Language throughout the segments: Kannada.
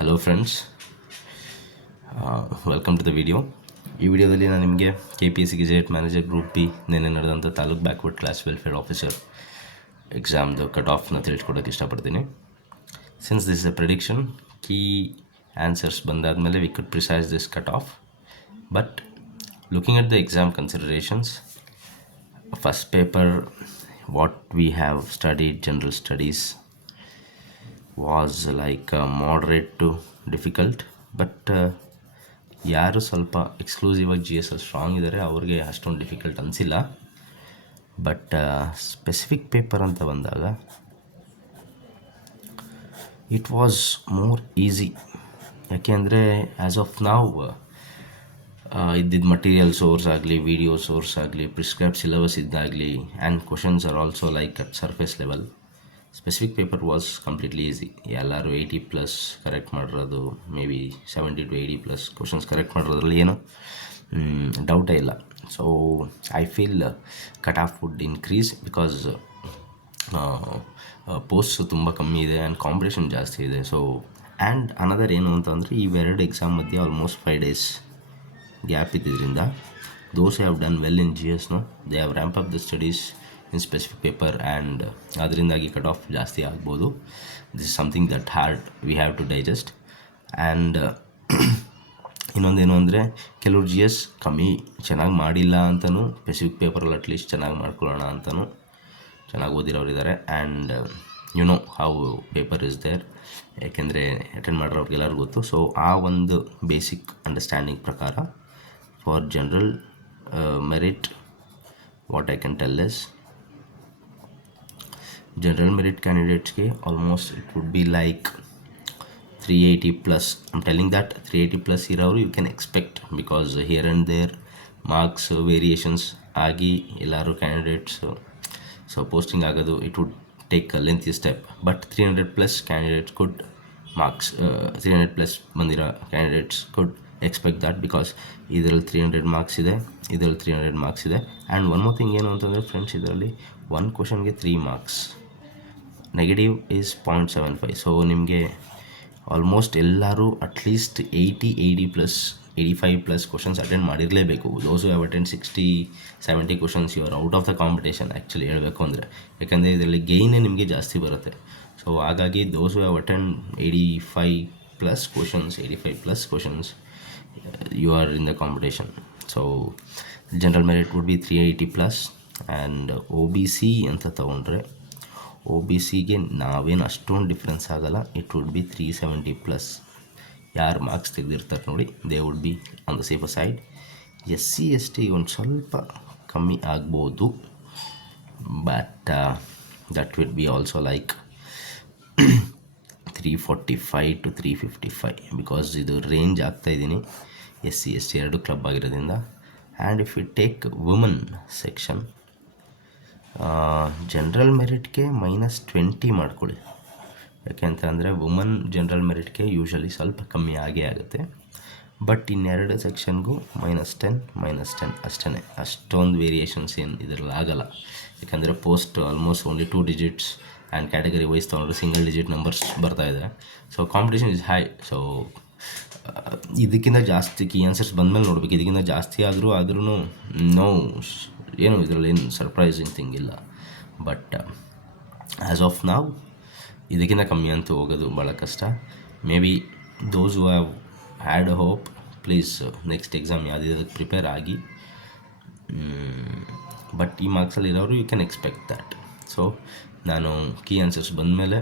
Hello friends, welcome to the video. ಈ ವಿಡಿಯೋದಲ್ಲಿ ನಾನು ನಿಮಗೆ KPSC gazette manager group B ನಿನ್ನೆ ನಡೆದಂಥ taluk backward class welfare officer ಎಕ್ಸಾಮ್ದು ಕಟ್ ಆಫ್ನ ತಿಳಿಸ್ಕೊಡೋಕ್ಕೆ ಇಷ್ಟಪಡ್ತೀನಿ. Since this is a prediction, key answers ಬಂದಾದಮೇಲೆ we could precise this cut off. But looking at the exam considerations, first paper what we have studied general studies was like moderate to difficult, but ಯಾರು ಸ್ವಲ್ಪ ಎಕ್ಸ್ಕ್ಲೂಸಿವಾಗಿ GS ಸ್ಟ್ರಾಂಗ್ ಇದ್ದಾರೆ ಅವ್ರಿಗೆ ಅಷ್ಟೊಂದು ಡಿಫಿಕಲ್ಟ್ ಅನಿಸಿಲ್ಲ. ಬಟ್ ಸ್ಪೆಸಿಫಿಕ್ ಪೇಪರ್ ಅಂತ ಬಂದಾಗ ಇಟ್ ವಾಸ್ ಮೋರ್ ಈಸಿ. ಯಾಕೆಂದರೆ ಆ್ಯಸ್ ಆಫ್ ನಾವು ಇದ್ದಿದ್ದ ಮಟೀರಿಯಲ್ ಸೋರ್ಸ್ ಆಗಲಿ, ವಿಡಿಯೋ ಸೋರ್ಸ್ ಆಗಲಿ, ಪ್ರಿಸ್ಕ್ರೈಬ್ ಸಿಲೆಬಸ್ ಇದ್ದಾಗಲಿ, and questions are also like at surface level. Specific paper was completely easy. ಎಲ್ಲರೂ 80+ ಕರೆಕ್ಟ್ ಮಾಡಿರೋದು, may be 70 to 80+ questions correct ಮಾಡಿರೋದ್ರಲ್ಲಿ ಏನೋ ಡೌಟೇ ಇಲ್ಲ. So I feel cut off would increase because posts ತುಂಬ ಕಮ್ಮಿ ಇದೆ ಆ್ಯಂಡ್ ಕಾಂಪಿಟೇಷನ್ ಜಾಸ್ತಿ ಇದೆ. ಸೊ ಆ್ಯಂಡ್ ಅನದರ್ ಏನು ಅಂತಂದರೆ, ಇವೆರಡು ಎಕ್ಸಾಮ್ ಮಧ್ಯೆ ಆಲ್ಮೋಸ್ಟ್ 5 days ಗ್ಯಾಪ್ ಇದ್ದಿದ್ದರಿಂದ those have done well in GS. They have ramp up the studies in specific paper and ಅದರಿಂದಾಗಿ ಕಟ್ ಆಫ್ ಜಾಸ್ತಿ ಆಗ್ಬೋದು. This is something that hard we have to digest. And ಇನ್ನೊಂದೇನು ಅಂದರೆ, ಕೆಲವ್ರು GS ಕಮ್ಮಿ ಚೆನ್ನಾಗಿ ಮಾಡಿಲ್ಲ ಅಂತಲೂ ಸ್ಪೆಸಿಫಿಕ್ ಪೇಪರಲ್ಲಿ ಅಟ್ಲೀಸ್ಟ್ ಚೆನ್ನಾಗಿ ಮಾಡ್ಕೊಳ್ಳೋಣ ಅಂತಲೂ ಚೆನ್ನಾಗಿ ಓದಿರೋರಿದ್ದಾರೆ. And you know how paper is there, ಯಾಕೆಂದರೆ ಅಟೆಂಡ್ ಮಾಡಿರೋರ್ಗೆಲ್ಲರಿಗೂ ಗೊತ್ತು. ಸೊ ಆ ಒಂದು ಬೇಸಿಕ್ ಅಂಡರ್ಸ್ಟ್ಯಾಂಡಿಂಗ್ ಪ್ರಕಾರ for general merit what I can tell is, general merit ಕ್ಯಾಂಡಿಡೇಟ್ಸ್ಗೆ almost it would be like 380+. I'm telling that 380+ ಇರೋರು you can expect, because here and there marks variations ಆಗಿ ಎಲ್ಲರೂ ಕ್ಯಾಂಡಿಡೇಟ್ಸು ಸೊ ಪೋಸ್ಟಿಂಗ್ ಆಗೋದು it would take a lengthy step. But 300+ candidates could marks 300+ ಬಂದಿರೋ candidates could expect that, because ಇದರಲ್ಲಿ 300 ಮಾರ್ಕ್ಸ್ ಇದೆ, ಇದರಲ್ಲಿ 300 ಮಾರ್ಕ್ಸ್ ಇದೆ. ಆ್ಯಂಡ್ ಒನ್ ಮೋರ್ ಥಿಂಗ್ ಏನು ಅಂತಂದರೆ ಫ್ರೆಂಡ್ಸ್, ಇದರಲ್ಲಿ ಒಂದು ಕ್ವಶನ್ಗೆ 3 ಮಾರ್ಕ್ಸ್, ನೆಗೆಟಿವ್ ಈಸ್ 0.75. ಸೊ ನಿಮಗೆ ಆಲ್ಮೋಸ್ಟ್ ಎಲ್ಲರೂ ಅಟ್ಲೀಸ್ಟ್ 80+, 85+ ಕ್ವಶನ್ಸ್ ಅಟೆಂಡ್ ಮಾಡಿರಲೇಬೇಕು. Those have attend 60-70 questions, you are out of the competition actually ಹೇಳಬೇಕು ಅಂದರೆ. ಯಾಕಂದರೆ ಇದರಲ್ಲಿ ಗೇಯ್ನೇ ನಿಮಗೆ ಜಾಸ್ತಿ ಬರುತ್ತೆ. ಸೊ ಹಾಗಾಗಿ those have attend 85+ questions you are in the competition. So general merit would be 380+. And OBC ಅಂತ ತೊಗೊಂಡ್ರೆ, OBCಗೆ ನಾವೇನು ಅಷ್ಟೊಂದು ಡಿಫ್ರೆನ್ಸ್ ಆಗೋಲ್ಲ, ಇಟ್ ವುಡ್ ಬಿ 370+. ಯಾರು ಮಾರ್ಕ್ಸ್ ತೆಗೆದಿರ್ತಾರೆ ನೋಡಿ, they would be on the safer side. SC ST ಒಂದು ಸ್ವಲ್ಪ ಕಮ್ಮಿ ಆಗ್ಬೋದು, but that will be also like 345 to 355, because ಇದು ರೇಂಜ್ ಆಗ್ತಾಯಿದ್ದೀನಿ SC ST ಎರಡು ಕ್ಲಬ್ ಆಗಿರೋದ್ರಿಂದ. And if you take woman section, general ಮೆರಿಟ್ಗೆ -20 ಮಾಡ್ಕೊಳ್ಳಿ. ಯಾಕೆ ಅಂತ ಅಂದರೆ ವುಮನ್ ಜನರಲ್ ಮೆರಿಟ್ಗೆ ಯೂಶ್ವಲಿ ಸ್ವಲ್ಪ ಕಮ್ಮಿ ಆಗೇ ಆಗುತ್ತೆ. ಬಟ್ ಇನ್ನೆರಡು ಸೆಕ್ಷನ್ಗೂ -10 ಅಷ್ಟೇ, ಅಷ್ಟೊಂದು ವೇರಿಯೇಷನ್ಸ್ ಏನು ಇದರಲ್ಲಿ ಆಗೋಲ್ಲ. ಯಾಕಂದರೆ post almost only 2 digits and category wise ತೊಗೊಂಡ್ರೆ ಸಿಂಗಲ್ ಡಿಜಿಟ್ ನಂಬರ್ಸ್ ಬರ್ತಾಯಿದೆ. So competition is high. So ಇದಕ್ಕಿಂತ ಜಾಸ್ತಿ ಕೀ ಆನ್ಸರ್ಸ್ ಬಂದಮೇಲೆ ನೋಡ್ಬೇಕು. ಇದಕ್ಕಿಂತ ಜಾಸ್ತಿ ಆದ್ರೂ ನೋ ಏನು ಇದರಲ್ಲಿ ಏನು ಸರ್ಪ್ರೈಸಿಂಗ್ ಥಿಂಗ್ ಇಲ್ಲ. ಬಟ್ ಆ್ಯಸ್ ಆಫ್ ನಾವ್ ಇದಕ್ಕಿಂತ ಕಮ್ಮಿ ಅಂತೂ ಹೋಗೋದು ಭಾಳ ಕಷ್ಟ. May be those who have had a hope, please next exam ಯಾವುದಿದಕ್ಕೆ ಪ್ರಿಪೇರ್ ಆಗಿ. ಬಟ್ ಈ ಮಾರ್ಕ್ಸಲ್ಲಿ ಇರೋರು you can expect that. So ನಾನು ಕೀ ಆನ್ಸರ್ಸ್ ಬಂದಮೇಲೆ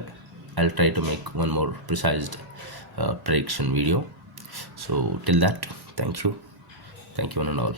I will try to make one more precised prediction video. So till that, thank you one and all.